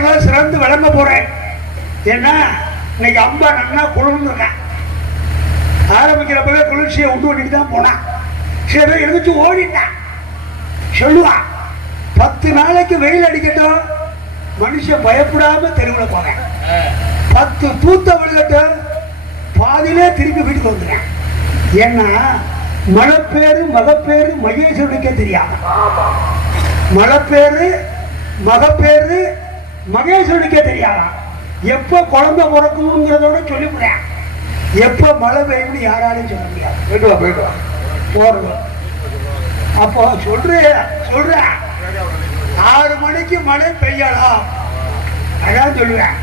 மகளிர்லாம் சிறந்து விளங்க போறேன். ஏன்னா இன்னைக்கு அம்பா நன்னா குளிர்ந்துருக்கேன். ஆரம்பிக்கிறப்பவே குளிர்ச்சியை விட்டு விட்டுட்டு தான் போனான். சில பேர் எழுந்துச்சு ஓடிட்டான். சொல்லுவான் பத்து நாளைக்கு வெயில் அடிக்கட்டும். மனுஷன் பயப்படாம தெருவில் போறேன் பத்து பூத்த விழுகட்டும். பாதியிலே திருப்பி வீட்டுக்கு வந்துடுறேன் ஏன்னா மழப்பேரு மகப்பேரு மகேஸ்வரனுக்கே தெரியாது. மழப்பேரு மகப்பேரு மகேஸ்வரனுக்கே தெரியாதாம் எப்போ குழந்தை பிறக்கணுங்கிறதோட சொல்லிவிடுறேன். எப்போ மழை பெய்யும்னு யாராலையும் சொல்ல முடியாது. போயிட்டு வா போயிட்டு வா. போறது அப்போ சொல்றேன் சொல்றேன். ஆறு மணிக்கு மழை பெய்யலாம். அதான் சொல்லுவேன்.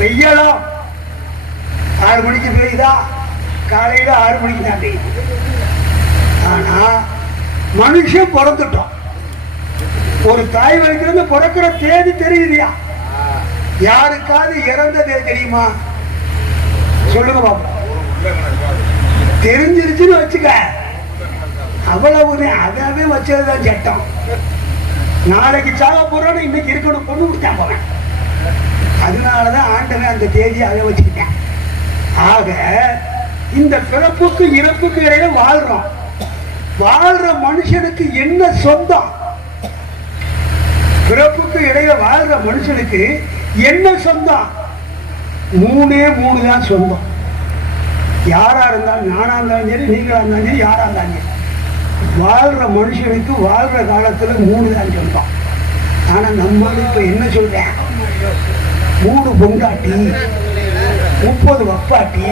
பெய்யலாம். ஆறு மணிக்கு பெய்யுதா? காலையில ஆறு மணிக்கு தான் பெய்யுது. ஆனா மனுஷன் பிறந்துட்டோம். ஒரு தாய் வயிற்றுல பிறக்கிற தேதி தெரியுதியா? யாருக்காவது இறந்த தேதி தெரியுமா? சொல்லுங்க தெரிஞ்சிருச்சுன்னு வச்சுக்க. அவ்வளவு அதாவே வச்சதுதான் சட்டம். நாளைக்கு சாக போறோன்னு இன்னைக்கு இருக்கணும் கொண்டு விட்டா போவேன். அதனாலதான் ஆண்டவன் அந்த தேதியை அதை வச்சுக்கிட்டேன். ஆக இந்த பிறப்புக்கு இறப்புக்கு இடையில வாழ்றோம். வாழ்ற மனுஷனுக்கு என்ன சொந்தம்? பிறப்புக்கு இடையில வாழ்ற மனுஷனுக்கு என்ன சொந்தம்? மூணே மூணு தான் சொந்தம். யாரா இருந்தாலும் நானா இருந்தாலும் சரி நீங்களா இருந்தாலும் சரி யாரா இருந்தாலும் சரி. வாழ்ற மனுஷனுக்கு வாழ்ற காலத்துல மூணு தான் சொந்தம். ஆனா நம்ம இப்ப என்ன சொல்றேன்? மூணு பொண்டாட்டி முப்பது வப்பாட்டி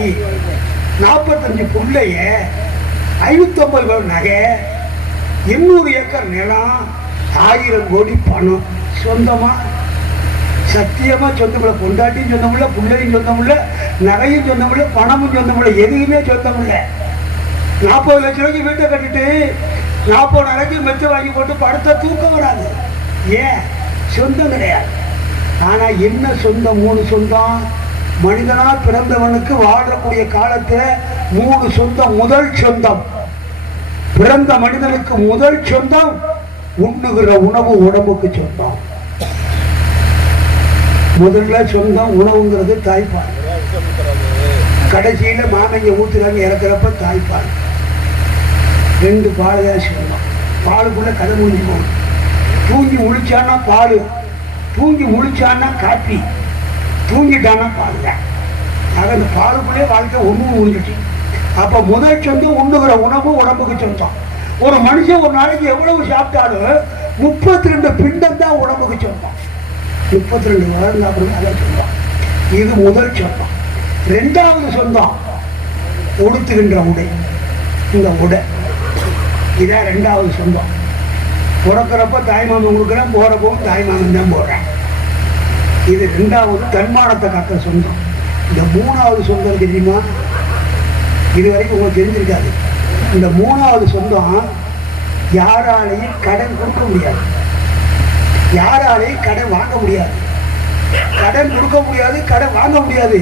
நாற்பத்தஞ்சு பிள்ளைய ஐநூத்தொம்பது ஒன்பது நகை எண்ணூறு ஏக்கர் நிலம் ஆயிரம் கோடி பணம். சொந்தமா? சத்தியமா சொந்தமில்ல பொண்டாட்டியும் சொந்தமில்ல பிள்ளையும் சொந்தமில்ல நகையும் சொந்தமில்ல பணமும் சொந்தமில்ல எதுவுமே சொந்தமில்ல நாற்பது லட்சம் ரூபாய்க்கு வீட்டை கட்டிட்டு நாற்பது நாளைக்கு மெச்ச வாங்கி போட்டு படுத்த தூக்கம் வராது. ஏன்? சொந்தம் கிடையாது. ஆனா என்ன சொந்தம்? மூணு சொந்தம். மனிதனா பிறந்தவனுக்கு வாழக்கூடிய காலத்துல மூணு சொந்தம் முதல் சொந்தம். பிறந்த மனிதனுக்கு முதல் சொந்தம் உண்ணுகிற உணவு உடம்புக்கு சொந்தம். முதல்ல சொந்தம் உணவுங்கிறது தாய்ப்பால். கடைசியில மாமைங்க ஊத்துறாங்க இறக்குறப்ப தாய்ப்பால். ரெண்டு பால் தான் சொந்தம். பாலுக்குள்ள கதை முடிஞ்சு போகும் தூங்கி முழிச்சான்னா பால். தூங்கி முழிச்சான்னா காப்பி. தூங்கிட்டான்னா பால் தான் ஆக அந்த பாலுக்குள்ளே வாழ்க்கை ஒன்று முடிஞ்சிச்சு அப்போ முதல் சொந்தம் உண்ணுகிற உணவு உடம்புக்கு சொந்தம். ஒரு மனுஷன் ஒரு நாளைக்கு எவ்வளவு சாப்பிட்டாலும் முப்பத்தி ரெண்டு பிண்டம் தான் உடம்புக்கு சொந்தம் முப்பத்தி ரெண்டு வருடம் அப்படின்னு அதை சொந்தம் இது முதல் சொந்தம் ரெண்டாவது சொந்தம் உடுத்துகின்ற உடை. இந்த உடை. இதான் ரெண்டாவது சொந்தம். பிறக்கிறப்ப தாய்மாமன் கொடுக்குறேன் போகிறப்போ தாய்மாமன் தான் போடுறேன். இது ரெண்டாவது தன்மானத்தை காத்த சொந்தம். இந்த மூணாவது சொந்தம் தெரியுமா? இது வரைக்கும் உங்களுக்கு தெரிஞ்சிருக்காது. இந்த மூணாவது சொந்தம் யாராலையும் கடன் கொடுக்க முடியாது. யாராலையும் கடன் வாங்க முடியாது. கடன் கொடுக்க முடியாது கடன் வாங்க முடியாது.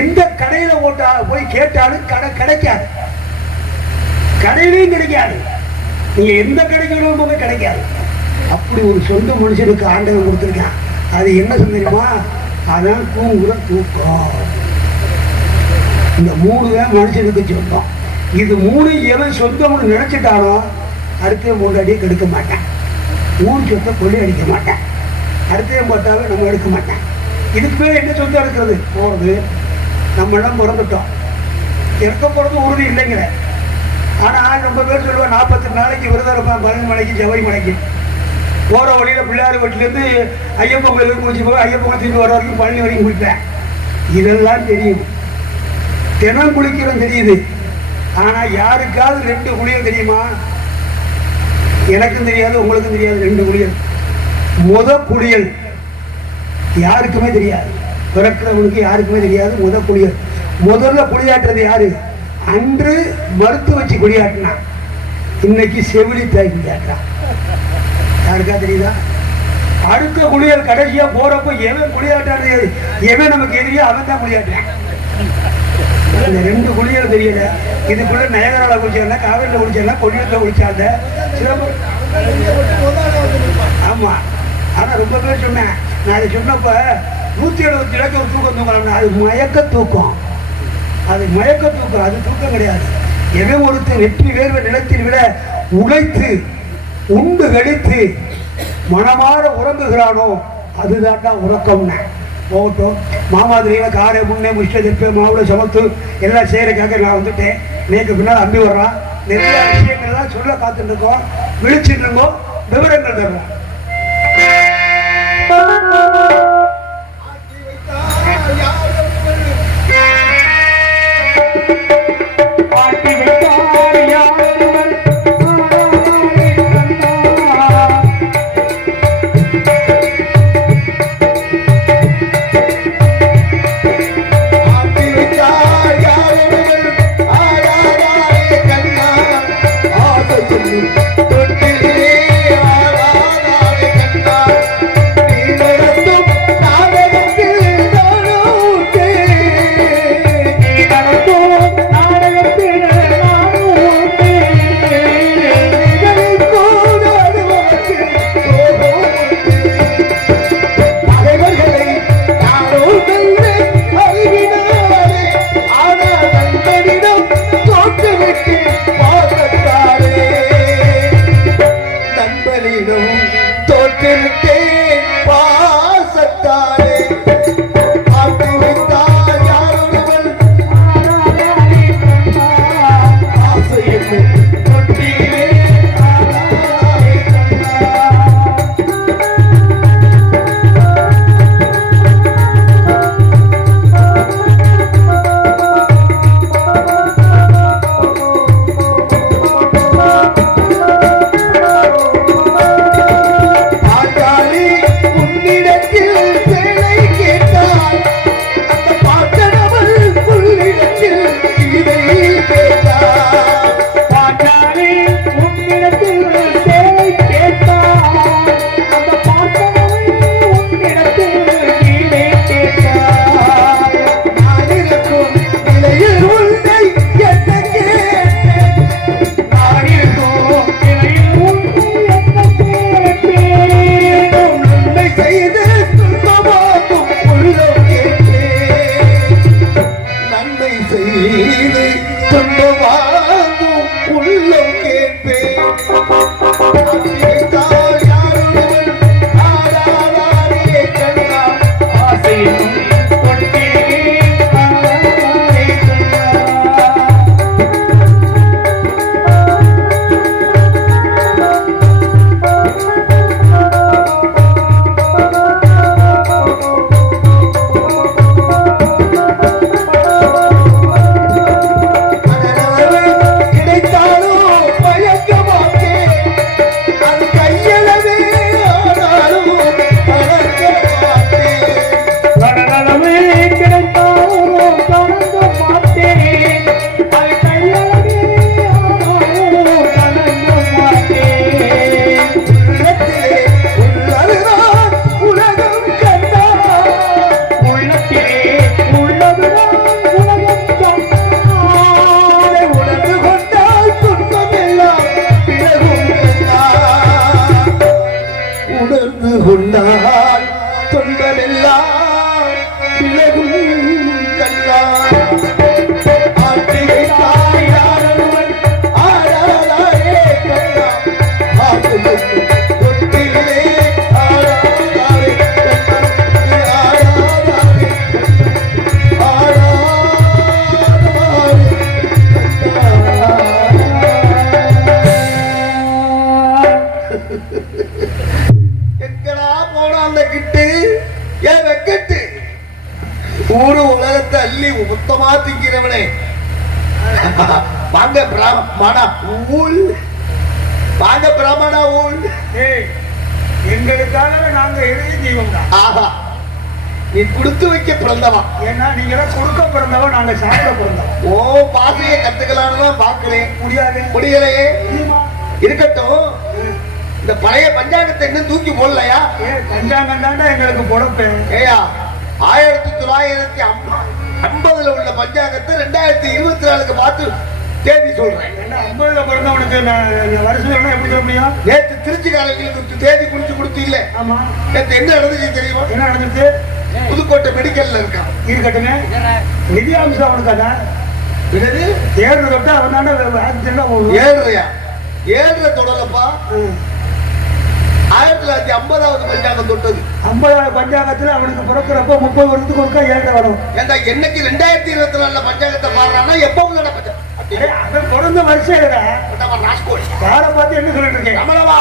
எந்த கடையில போட்டா போய் கேட்டாலும் கடன் கிடைக்காது. கடையிலையும் கிடைக்காது. நீங்க எந்த கடைக்கு போய் கிடைக்காது. அப்படி ஒரு சொந்த மனுஷனுக்கு ஆண்டவன் கொடுத்துருக்கான் அது என்ன சொன்னீங்கம்மா அதான் தூங்குற தூக்கம். இந்த மூணு தான் மனுஷனுக்கு சொந்தம். இது மூணு எவன் சொந்தம்னு நினைச்சிட்டானோ அடுத்த மூண்டாடியே கெடுக்க மாட்டேன். மூணு சொத்தை கொள்ளி அடிக்க மாட்டேன். அடுத்த போட்டாலும் நம்ம எடுக்க மாட்டேன். இதுக்கு மேலே என்ன சொந்தம் இருக்கிறது போகிறது நம்ம எல்லாம் பிறந்துட்டோம். இறக்க போகிறது உறுதி இல்லைங்கிற. ஆனால் ரொம்ப பேர் சொல்லுவேன் நாற்பத்தி நாளைக்கு விரதம் இருப்பேன் பழனி மலைக்கு ஜவரி மலைக்கு போகிற வழியில் பிள்ளையார் வீட்டிலேருந்து ஐயப்பன் கோயிலுக்கு குளிச்சு போய் ஐயப்பன் திரும்பி வர வரைக்கும் பழனி வரைக்கும் குளிப்பேன். இதெல்லாம் தெரியும். தினம் குளிக்கிறோம் தெரியுது. ஆனா யாருக்காவது ரெண்டு குளியல் தெரியுமா? எனக்கும் தெரியாது உங்களுக்கும் தெரியாது ரெண்டு குளியல். முத குளியல். யாருக்குமே தெரியாது. பிறக்கிறவனுக்கு யாருக்குமே தெரியாது முத குழியல் முதல்ல குளியாட்டுறது யாரு? அன்று மருத்துவ வச்சு குளியாட்டினா இன்னைக்கு செவிலி தாய் குளியாட்டுறான் யாருக்கா தெரியுதா? அடுத்த குளியல் கடைசியா போறப்போ எவன் குளியாட்டான் எவன் நமக்கு எதிரியா அவன் தான் குளியாட்டுறான். அந்த ரெண்டு குழிகள் தெரியல. இதுக்குள்ள நயகரால குளிச்சாங்க காவேரியில் குளிச்சாங்க கொள்ளியத்தில் குளிச்சாங்க சிலம்பரம் ஆமா. ஆனா ரொம்ப பேர் சொன்னேன். நான் இதை சொன்னப்ப நூத்தி எழுபத்தி இலக்கம் தூக்கம் தூக்கலாம் அது மயக்க தூக்கம். அது மயக்க தூக்கம். அது தூக்கம் கிடையாது. எவன் ஒருத்தர் வெற்றி வேர்வை நிலத்தில் விட உழைத்து உண்டு வெடித்து மனமாற உறங்குகிறானோ அதுதான்டா உறக்கம்னு. போகட்டும். மாமாதிரியில காரை முன்னே முடிச்சு திருப்பி மாவுளை சமத்து எல்லாம் செய்யறதுக்காக நான் வந்துட்டேன். நேற்று பின்னால் அம்பி வர்றான் நிறைய விஷயங்கள்லாம் சொல்ல பார்த்துட்டு இருக்கோம். விழிச்சுட்டு இருக்கோம். விவரங்கள் தருவோம் நீ கொடுத்து வைக்க பிறந்தவா ஏன்னா நீங்க தான் கொடுக்க பிறந்தவன் நாங்க சாப்பிட பிறந்தோம் ஓ பாக்கையே கத்துக்கலான்னு தான் முடியாது. முடியலையே. இருக்கட்டும். இந்த பழைய பஞ்சாங்கத்தை இன்னும் தூக்கி போடலையா? பஞ்சாங்கம் தாண்டா எங்களுக்கு பொழப்பேன் ஏயா ஆயிரத்தி தொள்ளாயிரத்தி ஐம்பதுல உள்ள பஞ்சாங்கத்தை ரெண்டாயிரத்தி இருபத்தி நாலுக்கு பார்த்து தேதி சொல்றேன். ஐம்பதுல பிறந்தவனுக்கு வருஷம் எப்படி சொல்ல நேற்று திருச்சி காலேஜில் தேதி குடிச்சு கொடுத்து இல்லை. ஆமா. நேற்று என்ன நடந்துச்சு தெரியுமா? என்ன நடந்துச்சு? புதுக்கோட்டை மெடிக்கல்ல இருக்கான். நிதி அம்சம் அவனுக்கு அதான் என்னது? ஏழு தொட்டா அவன் ஏழ்றையா ஏழ்ரை தொடரப்பா ம். ஆயிரத்தி தொள்ளாயிரத்தி ஐம்பதாவது பஞ்சாங்கம் தொட்டது. ஐம்பதாவது பஞ்சாங்கத்துல அவனுக்கு பிறக்கிறப்ப முப்பது வருஷத்துக்கு ஒருக்கா ஏழரை வரும். ஏண்டா என்னைக்கு ரெண்டாயிரத்தி இருபத்தி நாலுல பஞ்சாங்கத்தை பாடுறான்னா எப்ப உள்ள அவன் பிறந்த வருஷம் யாரை பார்த்து என்ன சொல்லிட்டு இருக்கேன்? கமலவா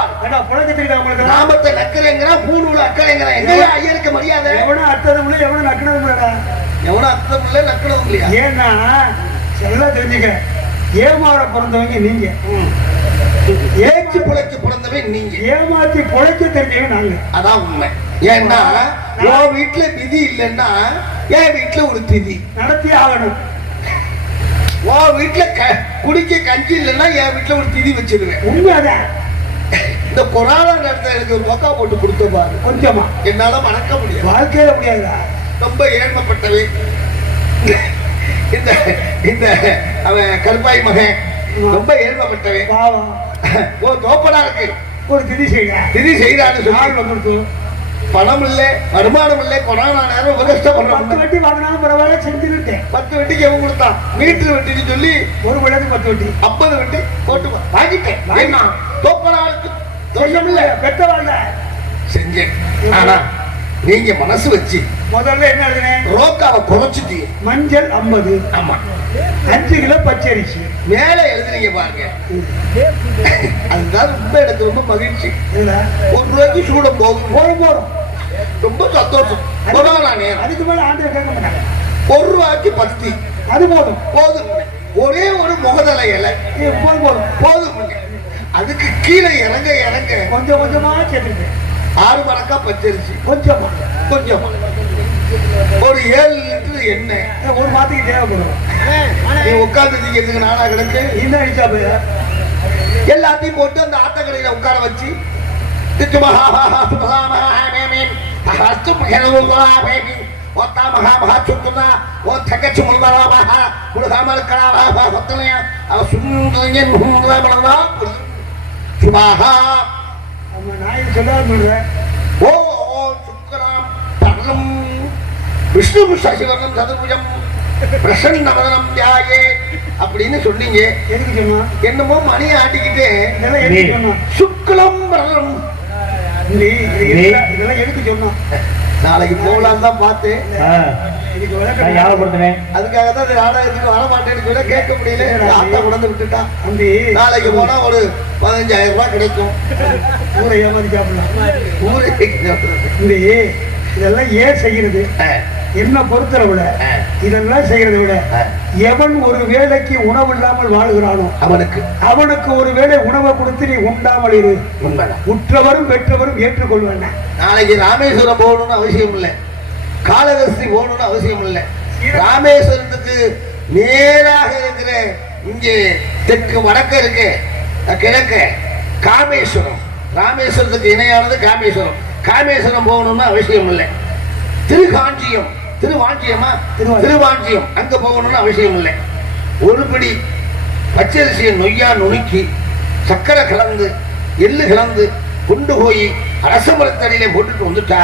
புழக்கத்துக்கு அவங்களுக்கு நாமத்தை நக்கலைங்கிறா பூணூல அக்கலைங்கிறா எங்கயா ஐயருக்கு மரியாதை? அர்த்ததும் இல்லை எவனும் நக்கினதும் இல்லடா. எவனும் அர்த்தம் இல்லை நக்கணும் இல்லையா? ஏன்னா எல்லாம் தெரிஞ்சுக்க. ஏமாற பிறந்தவங்க நீங்க. ஏச்சு பிழைச்சு பிறந்தவன் நீங்க. ஏமாத்தி பொழைக்க தெரிஞ்சவங்க நாங்க. அதான் உண்மை. ஏன்னா உன் வீட்டுல விதி இல்லைன்னா என் வீட்டுல ஒரு திதி. நடத்தி ஆகணும். உன் வீட்டுல குடிக்க கஞ்சி இல்லைன்னா என் வீட்டுல ஒரு திதி வச்சிருவேன். உண்மைதான். இந்த கொரோனா நேரத்துல எனக்கு மொக்கா போட்டு கொடுத்த பாரு. கொஞ்சமா என்னால மறக்க முடியாது. வாழ்க்கையில முடியாதா? ரொம்ப ஏழ்மைப்பட்டவன். இந்த இந்த அவன் கருப்பாய் மகன். ரொம்ப ஏழ்மைப்பட்டவன். பாவம் ஓ தோப்பனா இருக்கு. ஒரு திதி செய்ய திதி செய்யறான்னு சொல்லி. பணம் இல்லை வருமானம் இல்லை கொரோனா நேரம் ரொம்ப பத்து வட்டி வாங்கினாலும் பரவாயில்ல செஞ்சுக்கிட்டேன். பத்து வெட்டிக்கு எவன் கொடுத்தான்? மீட்டர் வெட்டின்னு சொல்லி ஒரு விளையாட்டு பத்து வட்டி. ஐம்பது வெட்டி போட்டு வாங்கிட்டேன். என்ன தோப்பனாருக்கு தோஷம் இல்ல பெற்றவாங்க செஞ்சேன். ஆனா நீங்க மனசு வச்சு முதல்ல என்ன எழுதுனேன்? ரோக்காவை குறைச்சிட்டீங்க மஞ்சள் ஐம்பது. ஆமா. அஞ்சு கிலோ பச்சரிசி. மேல எழுதுனீங்க பாருங்க. அதுதான் ரொம்ப எனக்கு ரொம்ப மகிழ்ச்சி. இல்ல ஒரு ரூபாய்க்கு சூடம் போகும் போதும் போதும். ரொம்ப சந்தோஷம். நேரம் அதுக்கு மேல ஆண்டு கேட்க மாட்டாங்க. ஒரு ரூபாய்க்கு பத்தி அது போதும். போதும். ஒரே ஒரு முகதலை இலை. போதும் போதும். போதும் அதுக்கு கீழே இறங்க இறங்க கொஞ்சம் கொஞ்சமா சேர்த்துக்கிட்டேன் ஆறு மணக்கா பச்சரிசி கொஞ்சமா கொஞ்சம் ஒரு ஏழு லிட்டர் எண்ணெய் ஒரு மாத்துக்கு தேவைப்படும் நீ உட்கார்ந்து திங்கிறதுக்கு நானா கிடக்கு தான் அடிச்சா போய் எல்லாத்தையும் போட்டு அந்த ஆத்தக்கடையில உட்கார வச்சு மேமேன் ஒத்தா மகா மகா சுத்துனா ஓ தகச்சு முழுவதா மகா முழுகாமல் கடாவா சொத்தனையா சுந்தரங்க முழுவதா நம்ம முடியல ஓ ஓ சுக்கராம் பரம் விஷ்ணு சசிவரன் சதுர்புஜம். பிரசன்னவதனம் தியாயே அப்படின்னு சொன்னீங்க. எதுக்கு சொன்னா? என்னமோ மணி ஆட்டிக்கிட்டு. இது எதுக்கு- இதெல்லாம் எதுக்கு சொன்னா? நாளைக்கு போகலாம் தான் பார்த்தேன். அதுக்காக தான் நாடகத்துக்கு வர மாட்டேன்னு கூட கேட்க முடியல. ஆத்தா கொண்டு விட்டுட்டா. தம்பி. நாளைக்கு போனா ஒரு பதினஞ்சாயிரம் ரூபாய் கிடைக்கும். ஊரை ஏமாத்தி சாப்பிடலாம் ஊரே இதெல்லாம் ஏன் செய்யறது? என்ன பொறுத்தளவுல இதெல்லாம் செய்யறதை விட எவன் ஒரு வேளைக்கு உணவு இல்லாமல் வாழ்கிறானோ அவனுக்கு. அவனுக்கு ஒரு வேளை உணவை கொடுத்து நீ உண்டாமல் இரு. உற்றவரும் பெற்றவரும் ஏற்றுக்கொள்வேன் நாளைக்கு ராமேஸ்வரம் போகணும்னு அவசியம் இல்லை. காளகஸ்தி போகணும்னு அவசியம் இல்லை. ராமேஸ்வரத்துக்கு நேராக இருக்கிற இங்கே தெற்கு வடக்க இருக்கு கிழக்கு காமேஸ்வரம். ராமேஸ்வரத்துக்கு இணையானது காமேஸ்வரம். காமேஸ்வரம் போகணும்னு அவசியம் இல்லை. திருகாஞ்சியம் திருவாஞ்சியமா. திருவாஞ்சியம். அங்க போகணும்னு அவசியம் இல்லை. ஒரு பிடி பச்சரிசியை நொய்யா நுணுக்கி சக்கரை கலந்து எள்ளு கலந்து கொண்டு போய் அரச மரத்தடியில போட்டுட்டு வந்துட்டா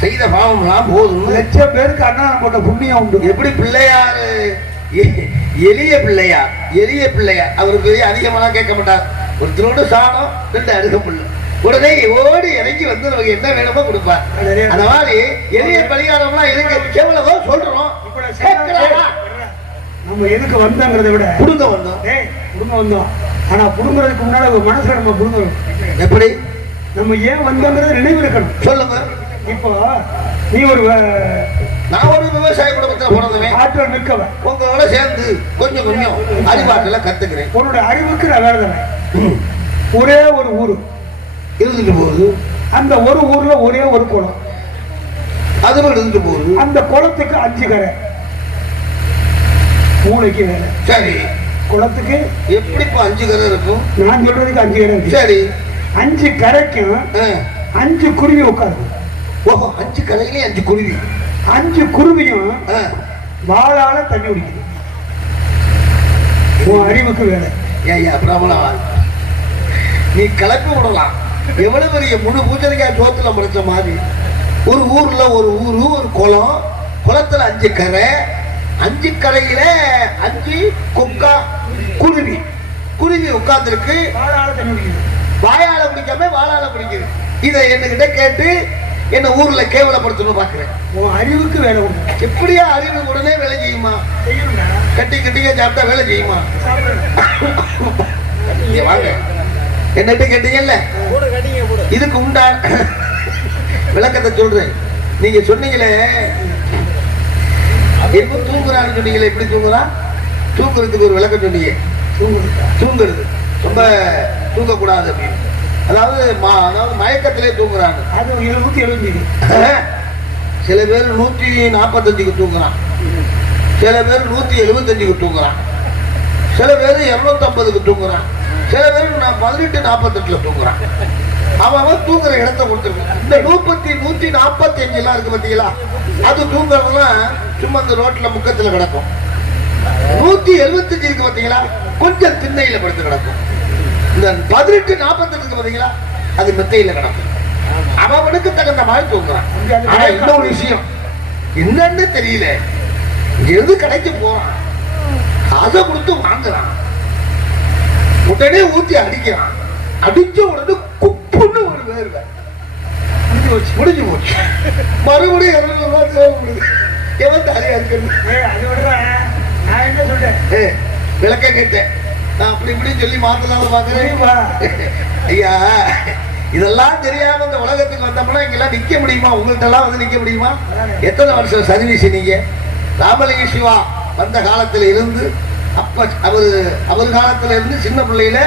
செய்த பாவம்லாம் போதும் லட்சம் பேருக்கு அன்னதானம் போட்ட புண்ணியம் உண்டு. எப்படி பிள்ளையார்? எளிய பிள்ளையார் எளிய பிள்ளையார் அவருக்கு அதிகமெல்லாம் கேட்க மாட்டார். ஒரு திருவிட சாணம் ரெண்டு அருகம்புல்லு. உடனே ஓடி இறங்கி வந்து நமக்கு என்ன வேணுமோ கொடுப்பார் நிறைய- அந்த மாதிரி எளிய பரிகாரம்லாம் இருக்கு. எவ்வளவோ சொல்றோம்? நம்ம எதுக்கு வந்தோங்கிறத விட குடுங்க வந்தோம். குடும்பம் வந்தோம். ஆனா புடுங்குறதுக்கு முன்னால ஒரு மனசுல நம்ம புடுங்கணும் எப்படி? நம்ம ஏன் வந்தோங்கிறத நினைவு இருக்கணும். சொல்லுங்க. இப்போ நீ ஒரு நான் ஒரு விவசாய குடும்பத்துல பிறந்தவன். ஆற்றல் மிக்கவன். உங்களோட சேர்ந்து கொஞ்சம் கொஞ்சம் அறிவாற்றல கத்துக்கிறேன். உன்னோட அறிவுக்கு நான் ம். ஒரே ஒரு ஊரு. இருந்துட்டு போகுது அந்த ஒரு ஊர்ல ஒரே ஒரு குளம். அதுவும் இருந்துட்டு போகுது அந்த குளத்துக்கு அஞ்சு கரை. மூளைக்கு வேலை. சரி. குளத்துக்கு எப்படி இப்போ அஞ்சு கரை இருக்கும்? நான் சொல்றதுக்கு அஞ்சு கரை இருக்கு. சரி. அஞ்சு கரைக்கும். அஞ்சு குருவி உட்காருது. ஓஹோ அஞ்சு கரையிலே அஞ்சு குருவி. அஞ்சு குருவியும். வாழால தண்ணி குடிக்குது. உன் அறிவுக்கு வேலை. ஏய்யா பிரபலா நீ கிளப்பி விடலாம். எவ்வளவு பெரிய முழு பூஜனிக்காய் சோத்துல முடிச்ச மாதிரி. ஒரு ஊர்ல ஒரு ஊரு ஒரு குளம் குளத்துல அஞ்சு கரை அஞ்சு கரையில அஞ்சு கொக்கா குருவி. குருவி உட்கார்ந்துருக்கு. வாயால குடிக்காம வாழால குடிக்குது. இதை என்கிட்ட கேட்டு என்ன ஊர்ல கேவலப்படுத்தணும் பாக்குறேன். உன் அறிவுக்கு வேலை கொடுக்கும் எப்படியா அறிவு உடனே வேலை செய்யுமா? கட்டி கட்டிக்க சாப்பிட்டா வேலை செய்யுமா? வாங்க. என்னட்டு கேட்டீங்கல்ல? இதுக்கு உண்டா? விளக்கத்தை சொல்றேன். நீங்க சொன்னீங்களே எப்ப தூங்குறான்னு சொன்னீங்களே எப்படி தூங்குறான் தூங்குறதுக்கு ஒரு விளக்கம் சொன்னீங்க. தூங்குறதா? ரொம்ப தூங்கக்கூடாது அப்படின்னு. அதாவது அதாவது மயக்கத்திலே தூங்குறாங்க. அது எழுநூத்தி எழுபது சில பேர் நூத்தி நாற்பத்தஞ்சுக்கு தூங்குறான். சில பேர் நூத்தி எழுபத்தஞ்சுக்கு தூங்குறான். சில பேர் இருநூத்தம்பதுக்கு தூங்குறான். சில பேர் நான் பதினெட்டு நாற்பத்தெட்டுல தூங்குறான். அவன் அவன் தூங்குற இடத்த கொடுத்துருக்கான். இந்த நூப்பத்தி நூத்தி நாற்பத்தி அஞ்சு எல்லாம் இருக்கு பாத்தீங்களா? அது தூங்குறதுலாம் சும்மா இந்த ரோட்ல முக்கத்துல கிடக்கும். நூத்தி எழுபத்தஞ்சு இருக்கு பாத்தீங்களா? கொஞ்சம் திண்ணையில படுத்து கிடக்கும். இந்த பதினெட்டு நாற்பத்தெட்டு இருக்கு பாத்தீங்களா? அது மெத்தையில கிடக்கும். அவனுக்கு தகுந்த மாதிரி தூங்குறான். ஆனா இன்னொரு விஷயம் என்னன்னு தெரியல. எது கடைக்கு போறான். அதை கொடுத்து வாங்குறான். உடனே ஊத்தி அடிக்கிறான். அடிச்ச உடனே குப்புன்னு ஒரு வேர்வை. முடிஞ்சு போச்சு மறுபடியும் இருநூறு ரூபாய் தேவைப்படுது எவன் தலையா இருக்கு ஏய், அதை விடுடா. நான் என்ன சொல்றேன்? விளக்க கேட்டேன். நான் அப்படி இப்படி சொல்லி மாத்தலாம்னு பாக்குறேன்? ஐயா இதெல்லாம் தெரியாம இந்த உலகத்துக்கு வந்தோம்னா இங்கெல்லாம் நிக்க முடியுமா? உங்கள்ட்ட எல்லாம் வந்து நிக்க முடியுமா? எத்தனை வருஷம் சர்வீஸ் நீங்க? ராமலிங்க சிவா வந்த காலத்துல இருந்து அப்ப அவரு அவர் காலத்துல இருந்து சின்ன பிள்ளையில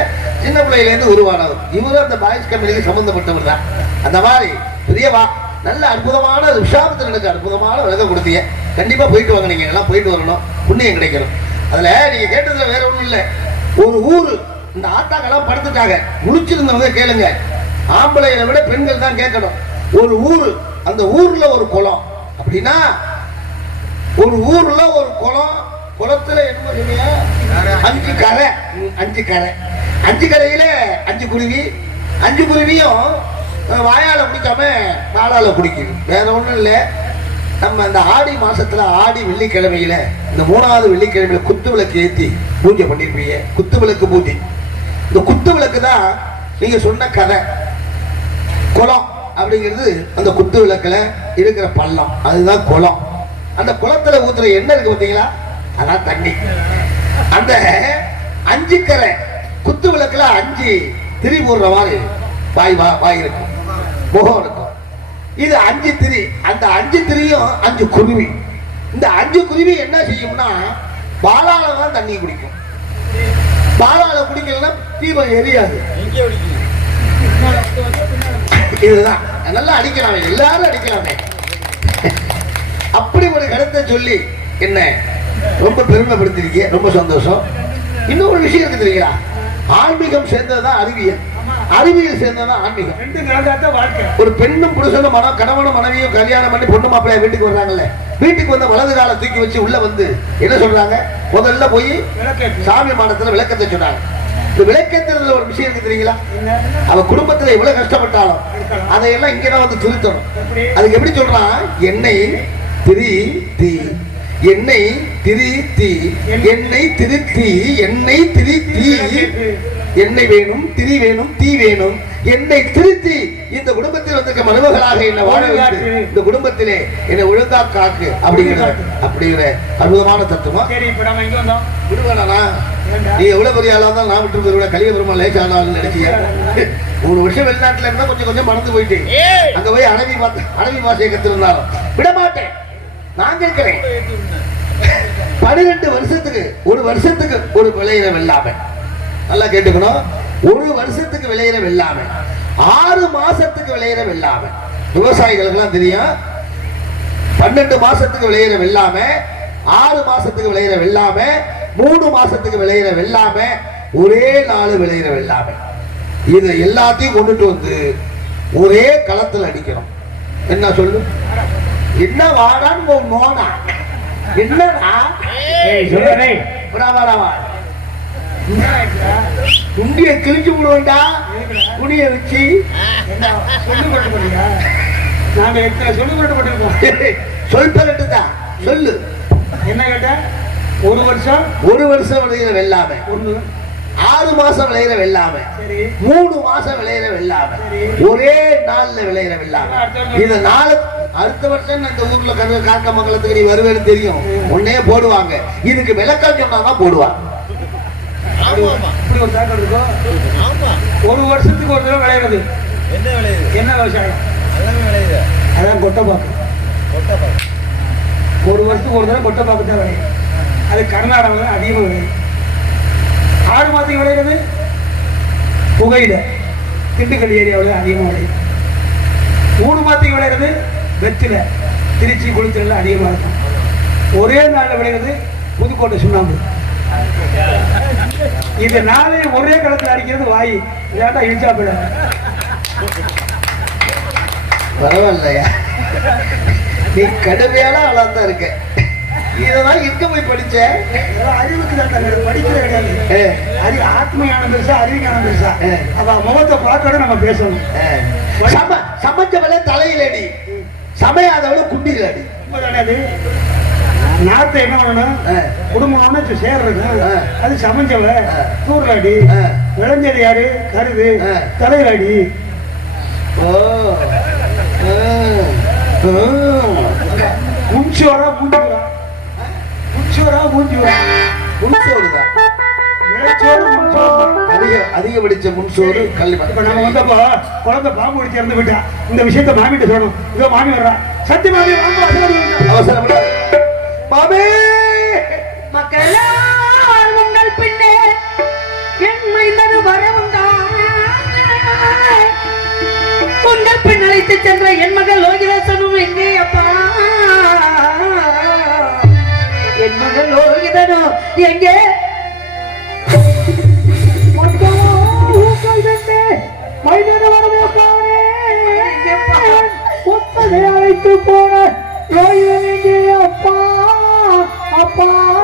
சின்ன பிள்ளையில இருந்து உருவானவர். இவரும் அந்த பாய்ஸ் கம்பெனிக்கு சம்பந்தப்பட்டவர் தான். அந்த மாதிரி பெரியவா நல்ல அற்புதமான விஷாபத்தினுக்கு அற்புதமான விளக்கம் கொடுத்தீங்க. கண்டிப்பா போயிட்டு வாங்க நீங்க. எல்லாம் போயிட்டு வரணும். புண்ணியம் கிடைக்கணும். அதுல நீங்க கேட்டதுல வேற ஒண்ணும் இல்லை. ஒரு ஊரு இந்த ஆத்தாக்கெல்லாம் படுத்துட்டாங்க. முழிச்சிருந்தவங்க கேளுங்க. ஆம்பளைகளை விட பெண்கள் தான் கேட்கணும். ஒரு ஊரு அந்த ஊர்ல ஒரு குளம். அப்படின்னா ஒரு ஊர்ல ஒரு குளம் குளத்துல என்ன சொன்னீங்க அஞ்சு கரை. அஞ்சு கரை. அஞ்சு கரையில அஞ்சு குருவி. அஞ்சு குருவியும் வாயால குடிக்காம காலால குடிக்குது வேற ஒண்ணும் இல்ல. நம்ம இந்த ஆடி மாசத்துல ஆடி வெள்ளிக்கிழமையில இந்த மூணாவது வெள்ளிக்கிழமையில குத்து விளக்கு ஏத்தி பூஜை பண்ணிருப்பீங்க. குத்து விளக்கு பூஜை. இந்த குத்து விளக்கு தான் நீங்க சொன்ன கதை குளம் அப்படிங்கிறது அந்த குத்து விளக்குல இருக்கிற பள்ளம். அதுதான் குளம். அந்த குளத்துல ஊத்துற எண்ணெய் இருக்கு பாத்தீங்களா அதான் தண்ணி. அந்த அஞ்சு கரை குத்து விளக்குல அஞ்சு திரி போடுற மாதிரி வாய் வா வாய் இருக்கும். முகம் இருக்கும். இது அஞ்சு திரி. அந்த அஞ்சு திரியும் அஞ்சு குருவி. இந்த அஞ்சு குருவி என்ன செய்யும்னா பாலால தான் தண்ணி குடிக்கும். பாலால குடிக்கலன்னா தீபம் எரியாது. இதுதான். நல்லா அடிக்கலாமே. எல்லாரும் அடிக்கலாமே. அப்படி ஒரு கருத்தை சொல்லி என்ன ரொம்ப பெருமைப்படுத்திருக்கீங்க ரொம்ப சந்தோஷம். இன்னொரு விஷயம் இருக்கு தெரியுங்களா ஆன்மீகம் சேர்ந்ததுதான் அறிவியல். அறிவியல் சேர்ந்ததுதான் ஆன்மீகம். ரெண்டும் கலந்தாத்தான் வாழ்க்கை. ஒரு பெண்ணும் புருஷனும் மனம் கணவனும் மனைவியும் கல்யாணம் பண்ணி பொண்ணு மாப்பிள்ளைய வீட்டுக்கு வர்றாங்கல்ல. வீட்டுக்கு வந்து வலது காலை தூக்கி வச்சு உள்ள வந்து என்ன சொல்றாங்க? முதல்ல போய். சாமி மாடத்துல விளக்கத்தை சொன்னாங்க. இந்த விளக்கத்துல ஒரு விஷயம் இருக்கு தெரியுங்களா? அவ குடும்பத்துல எவ்வளவு கஷ்டப்பட்டாலும் அதையெல்லாம் இங்கதான் வந்து திருத்தணும்? அதுக்கு எப்படி சொல்றான்? எண்ணெய் திரி தீ. எண்ணெய் திரி தீ எண்ணெய் திருத்தி எண்ணெய் திருத்தி. எண்ணெய் வேணும் திரி வேணும் தீ வேணும். என்னை திருத்தி. இந்த குடும்பத்தில் வந்திருக்க மருமகளாக என்ன வாழ வைத்து இந்த குடும்பத்திலே என்னை ஒழுங்கா காக்கு அப்படிங்கிற அப்படிங்கிற அற்புதமான தத்துவம். விடுவேனா நீ எவ்வளவு பெரிய ஆளா இருந்தாலும் நான் விட்டு போயிருவேன் கலிய பெருமாள் லேசா ஆனாலும் நினைச்சிய மூணு வருஷம் வெளிநாட்டுல இருந்தா கொஞ்சம் கொஞ்சம் மறந்து போயிட்டு அங்க போய் பார்த்து அரபி பாஷையை கத்திருந்தாலும் விட மாட்டேன் நான் கேட்கிறேன். பனிரெண்டு வருஷத்துக்கு ஒரு வருஷத்துக்கு ஒரு விளையிற வெள்ளாமை. நல்லா கேட்டுக்கணும். ஒரு வருஷத்துக்கு விளையிற வெள்ளாமை. ஆறு மாசத்துக்கு விளையிற வெள்ளாமை. விவசாயிகளுக்கெல்லாம் தெரியும். பன்னெண்டு மாசத்துக்கு விளையிற வெள்ளாம ஆறு மாசத்துக்கு விளையிற வெள்ளாம மூணு மாசத்துக்கு விளையிற வெள்ளாம ஒரே நாள் விளையிற வெள்ளாமை. இதை எல்லாத்தையும் கொண்டுட்டு வந்து ஒரே களத்தில் அடிக்கிறோம் என்ன சொல்லு? என்ன வாடான்னு நோனா. என்னடா? ஏய் சொல்றே விடாம விடாம குண்டிய கிழிச்சு குடிய வச்சு. சொல்லு கொண்டு போறியா? நாம எத்தனை சொல்லு கொண்டு போட்டிருக்கோம்? சொல் தான் சொல்லு. என்ன கேட்ட ஒரு வருஷம்? ஒரு வருஷம் வெள்ளாமை ஒண்ணு ஆறு மாசம் விளையிற வெள்ளாமை. மூணு மாசம் விளையிற வெள்ளாமை. ஒரே நாள்ல விளையிற வெள்ளாமை. இது நாலு அடுத்த வருஷம் இந்த ஊர்ல கரு காக்க மங்கலத்துக்கு நீ வருவேன்னு தெரியும். உன்னே போடுவாங்க. இதுக்கு விளக்கம் சொன்னாதான் போடுவாங்க. ஒரு வருஷத்துக்கு ஒரு தடவை விளையிறது. என்ன விளையுது என்ன விவசாயம்? அதான் கொட்டைப்பாக்கு. கொட்டை ஒரு வருஷத்துக்கு ஒரு தடவை கொட்டைப்பாக்கு தான் விளையும். அது கர்நாடகாவில் அதிகமாக விளையும். ஆறு மாதத்துக்கு விளையிறது? புகையில. திண்டுக்கல் ஏரியாவில் அதிகமாக விளையும். மூணு மாத்தி விளையிறது வெற்றில. திருச்சி குளித்தல அதிகமாக இருக்கும். ஒரே நாளில் விளையிறது புதுக்கோட்டை சுண்ணாம்பு. இது நாளே ஒரே களத்தில் அடிக்கிறது வாய். இல்லாட்டா இழிச்சா போயிட. பரவாயில்லையா? நீ கடுமையான அளவு தான் இருக்க. இதெல்லாம் எங்க போய் படிச்ச? அறிவுக்கு தான் படிக்கிற கிடையாது. அறி ஆத்ம ஞானம் பெருசா அறிவு ஞானம் பெருசா. அப்ப முகத்தை பார்த்தோட நம்ம பேசணும். சம சமைச்சவள தலையிலடி. சமையாதவள குண்டிலடி அது நாத்தை என்ன பண்ணணும்? ஆ. குடும்பம் அமைச்சு சேர்றது. அது சமைஞ்சவ. தூர்லாடி. விளைஞ்சது யாரு? கருது. ஆ. தலையிலாடி. ஓ. முன்சோரா மூஞ்சுரா முன்சோரா மூஞ்சுரா முன்சோறுதான் விளைச்சோறு முன்சோறு அதிக அதிக படிச்ச முன்சோறு கல்வி இப்ப நம்ம வந்தப்போ குழந்தை பாம்பு அடிச்சு இறந்து விட்டா இந்த விஷயத்த மாமிட்ட சொல்லணும். இதோ மாமி வர்றா. சத்தி மாமி. அவசரம் உங்கள் பின்னே. என் மைந்தனு வரவுண்டாய் உங்கள் பின் அழைத்து சென்ற என் மகள் லோகிதாசனும் எங்கே அப்பா? என் மகன் லோகிதனோ எங்கே அழைத்து போன அப்பா அப்பா